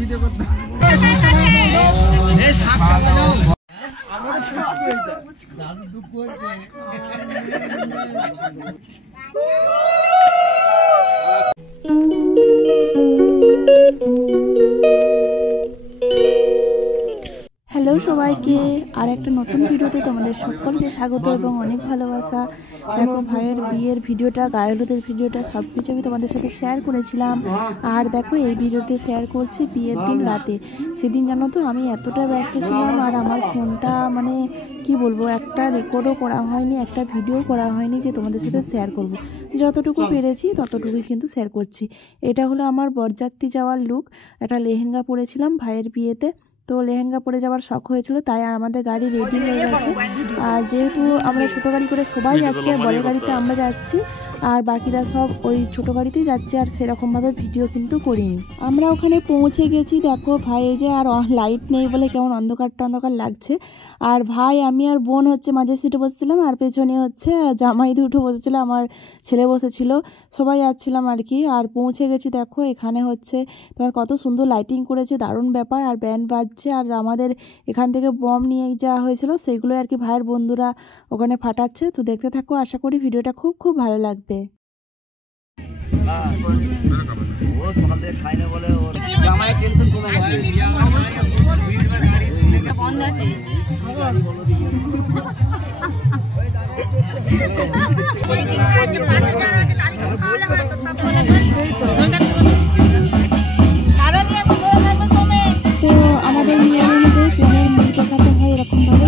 Video করতে দাদু দুঃখ হচ্ছে। হ্যালো সবাইকে, আর একটা নতুন ভিডিওতে তোমাদের সকলকে স্বাগত এবং অনেক ভালোবাসা। দেখো ভাইয়ের বিয়ের ভিডিওটা, গায়ে হলুদের ভিডিওটা সব কিছু আমি তোমাদের সাথে শেয়ার করেছিলাম। আর দেখো এই ভিডিওতে শেয়ার করছি বিয়ের দিন রাতে। সেদিন জানো তো আমি এতটা ব্যস্ত ছিলাম, আর আমার ফোনটা মানে কি বলবো, একটা রেকর্ডও করা হয়নি, একটা ভিডিও করা হয়নি যে তোমাদের সাথে শেয়ার করব। যতটুকু পেরেছি ততটুকুই কিন্তু শেয়ার করছি। এটা হলো আমার বরযাত্রী যাওয়ার লুক। একটা লেহেঙ্গা পরেছিলাম ভাইয়ের বিয়েতে, তো লেহেঙ্গা পরে যাওয়ার শখ হয়েছিল, তাই আমাদের গাড়ি রেডি হয়ে গেছে। আর যেহেতু আমরা ছোটো গাড়ি করে সবাই যাচ্ছি, আর বড় গাড়িতে আমরা যাচ্ছি, আর বাকিরা সব ওই ছোটো গাড়িতেই যাচ্ছে, আর সেরকমভাবে ভিডিও কিন্তু করিনি। আমরা ওখানে পৌঁছে গেছি। দেখো ভাই এই যে, আর লাইট নেই বলে কেমন অন্ধকারটা অন্ধকার লাগছে। আর ভাই, আমি আর বোন হচ্ছে মাঝের সিটে বসেছিলাম, আর পেছনে হচ্ছে জামাই দুটো বসেছিল, আমার ছেলে বসেছিল, সবাই যাচ্ছিলাম আর কি। আর পৌঁছে গেছি। দেখো এখানে হচ্ছে তোমার কত সুন্দর লাইটিং করেছে, দারুণ ব্যাপার। আর ব্যান্ড বাজছে, আর আমাদের এখান থেকে বম নিয়ে যাওয়া হয়েছিল, সেগুলো আর কি ভাইয়ের বন্ধুরা ওখানে ফাটাচ্ছে। তো দেখতে থাকো, আশা করি ভিডিওটা খুব খুব ভালো লাগবে। তো আমাদের নিয়ম অনুযায়ী প্লেনের মুখ দেখাতে হয় এরকমভাবে।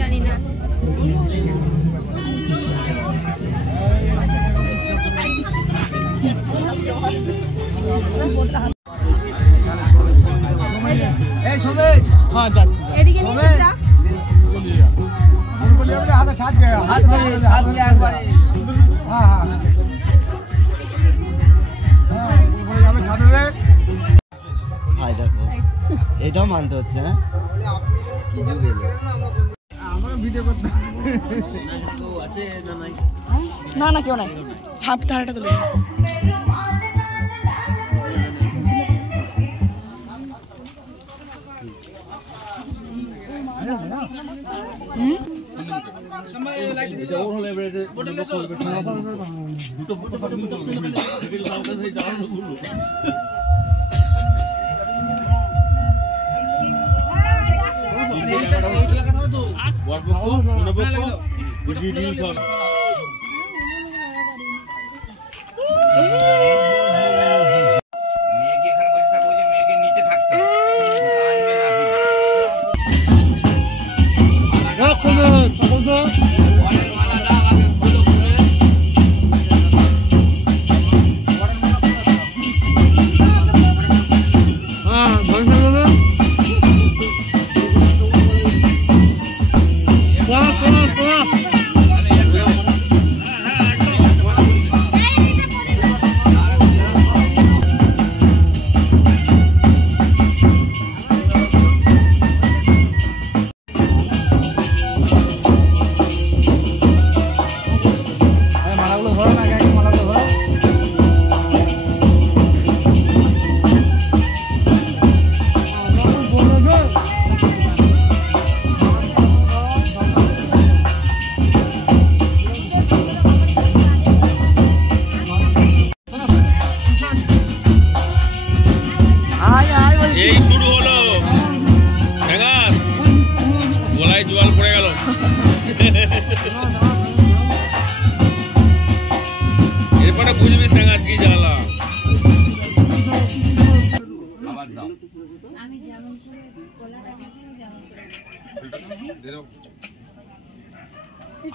জানি না এদিকে নিয়ে যা, হাতে ছাদ গয়া, হাত দিয়ে একবারে, হ্যাঁ হ্যাঁ হ্যাঁ যাবে ছাদে। ভাই দেখো এটাও মানতে হচ্ছে, হ্যাঁ আমরা ভিডিও করতে আছে না নাই, না না কেউ নাই, হাফ টাকাটা তুলে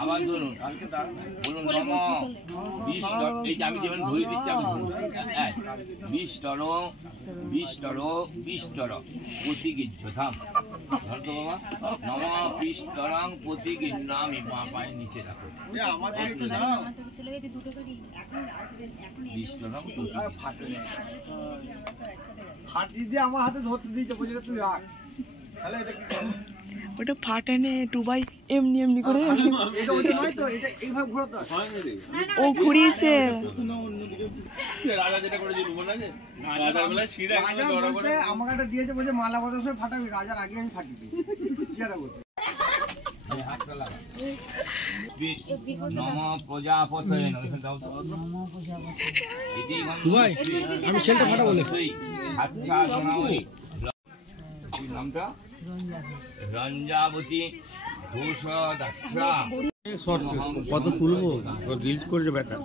আবার ধরুন বলুন নম 20 এই যে আমি যেমন ধরে দিচ্ছি আমি 20 টর প্রতিগিজ্জ থাম ধরতো বাবা নম 20 টরং প্রতিগিন্না আমি পায়ের নিচে রাখো 20 টরং ফাটি দিয়ে আমার হাতে ধরতে দিয়েছে বুঝলে তুই আয় তাহলে এটা কি ওটা ফাটানে টুবাই এমনি এমনি করে এটা ওটা নয় তো এটা এইভাবে ঘোরাতে হয় ও ঘুরিয়েছে রাজা যেটা করেছে রুমন আছে রাজার বেলা শিরা একদম বড় করে আমাকে একটা দিয়েছে বলে মালা বদল সব ফাটাবি রাজার আগে আমি ফাটি দিই কি আর বলছে হাতটা লাগা নম প্রজাপতয়ে দাও তো নম প্রজাপতয়ে ভাই আমি সেলটা ফাটা বলে আচ্ছা শোনাওই নামটা রঞ্জাবতী ঘোষ দাসরা কত তুলবো ও ডিলিট করে দেবে এটা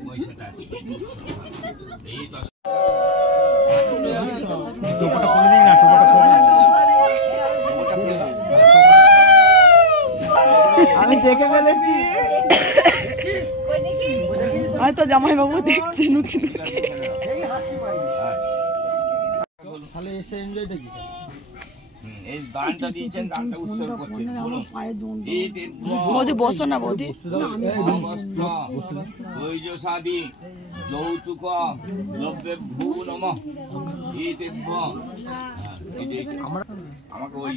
পয়সাটা এই তো টোপাটা খুলে দিই না টোপাটা খুলে আমি দেখে ফেলেছি হয়তো জামাই বাবু দেখছে নুকি তাহলে এসে এনজয়টা কি এই গানটা দিয়েছেন গানটা উৎসর্গ করছেন বলুন এই দেব বৌদি বসো না বৌদি তৈজসাদি যৌতুক দ্রব্যে ভূ নম এই দেব আমাকে ওই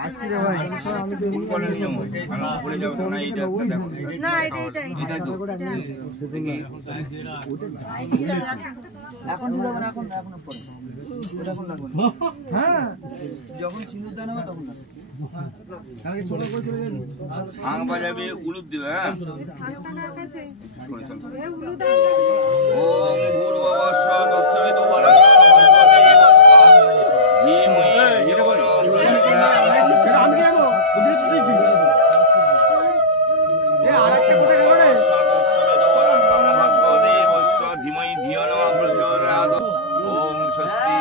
আসছি রে ভাই আমি তো পড়ে যাবো না এইটা দেখো না এটা এখন দিতে হবে না এখন পরে ওটা এখন লাগবে হ্যাঁ যখন সিঁদুর দান হবে তখন কালকে ছোট করে চলে যাবেন আং বাজাবে উলুদ দিবে হ্যাঁ সান্তানার কাছে এ উলুদ ওম ভূর্ভুবস্য তৎসবিতু বরেণ্যং ভর্গো দেবস্য ধীমহি ধিয়ো আমি কি জানো তুমি দিয়েছি এ আরেকটা কথা গেল রে ভর্গো দেবস্য ধীমহি ধিয়ো ন প্রচোদয়াৎ ওম স্বস্তি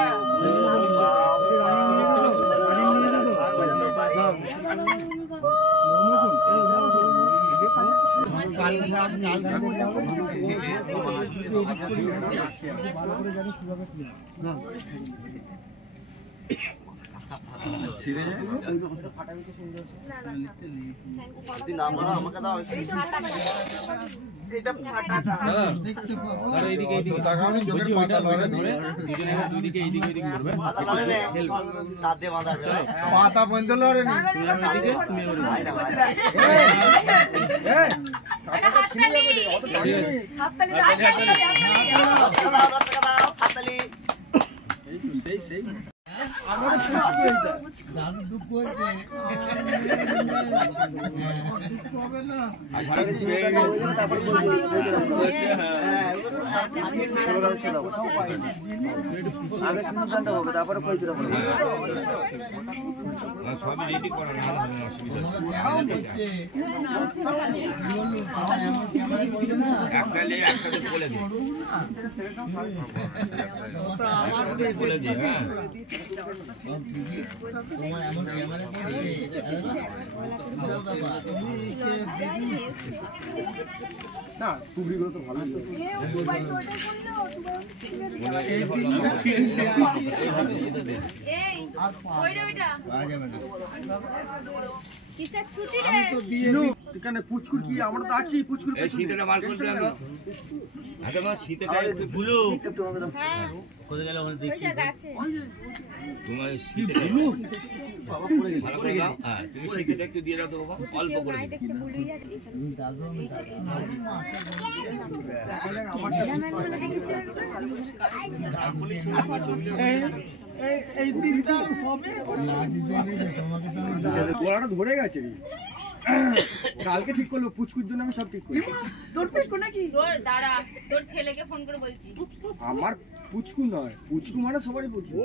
পাতা পর্যন্ত লড়ে নি দাদু দুঃখ হচ্ছে সবই রেডি করা না অসুবিধা একটাতে বলে দিই বলে দিই হ্যাঁ না টুকরিগুলো তো ভালো কিসের ছুটি রে আমি তো দিয়ে এখানে পুচকুর কি আমরা তো আছি পুচকুর এই শীতেটা মার করতে আমি আচ্ছা মা শীতেটা একটু গুলো হ্যাঁ কোথায় গেল ওখানে দেখি ওই জায়গা আছে তোমার শীতেটা গুলো বাবা পড়ে গেল ভালো করে দাও হ্যাঁ তুমি শীতেটা একটু দিয়ে দাও তো বাবা অল্প করে নাই দিও দেখতে ভুলে যাচ্ছি এই দিনটা কবে গলাটা ধরে গেছে কালকে ঠিক করলো পুচকুর জন্য আমি সব ঠিক করি তোর পুচকু নাকি তোর দাঁড়া তোর ছেলেকে ফোন করে বলছি আমার পুচকু নয় পুচকু মানে সবারই পুচকু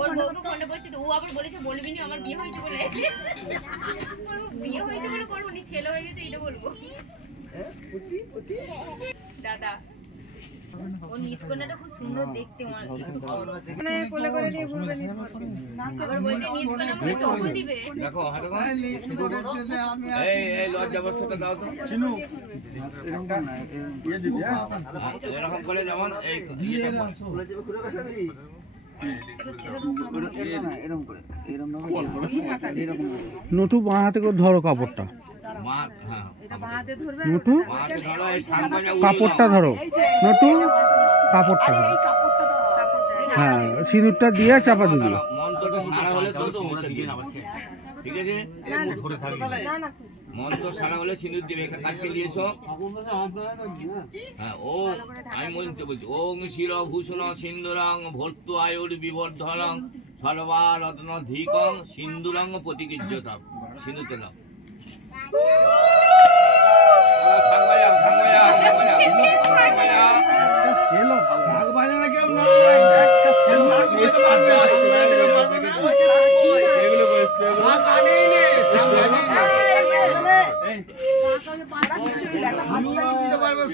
ওর বউকে ফোনে বলছি তো, ও আবার বলেছে বলবি নি আমার বিয়ে হয়েছে বলে। বলবো বিয়ে হয়েছে বলে করবো নি, ছেলে হয়ে গেছে এটা বলবো। দাদা ওর নিতকন্যাটা খুব সুন্দর দেখতে, একটু বড়। আবার বলছে নিতকন্যা বলে চোখও দিবে। দেখো হাতে এই লজ্জাবস্থাটা দাও তো এরকম করে, যেমন এই নটু বাঁ হাতে করে ধরো কাপড়টা, নটু কাপড়টা ধরো, নটু কাপড়টা ধরো, হ্যাঁ সিঁদুরটা দিয়ে চাপা দিয়ে দিল। মন্ত্রটা সারা হলে তো ঠিক আছে, মন্ত্র সারা হলে সিঁদুর দিবে। কাজকে নিয়েছ, হ্যাঁ ও আমি বলতে বলছি, ওং শিরভূষণ সিন্দুরং ভর্তু আয়ুর বিবর্ধনং সর্বা রত্ন ধিকং সিন্দুরং প্রতিকিজ্যতাম। সিঁদুরটা দাও।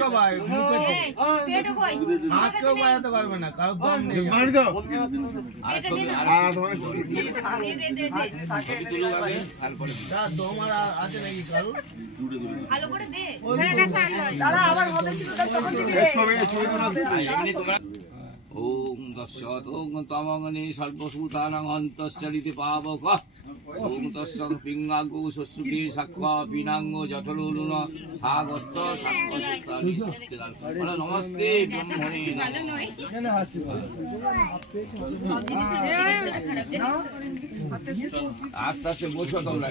সবাই পেটও কই হাতকেও বাজাতে পারবে না, কারো দম নেই। দে দম আর আছে নাকি কারো? ভালো করে দে। ওম তৎসৎ ওম তমগ্নি সর্বসূতানাং অন্তশ্চরিতে পাবক ওম তৎসৎ পিঙ্গাগো সস্যুকে সাক্ষ্য পিনাঙ্গ জঠরুলুন সাগস্ত সাক্ষ্যস্তানি সত্যদান। নমস্তে ব্রহ্মণি আস্তে আস্তে বসো তোমরা।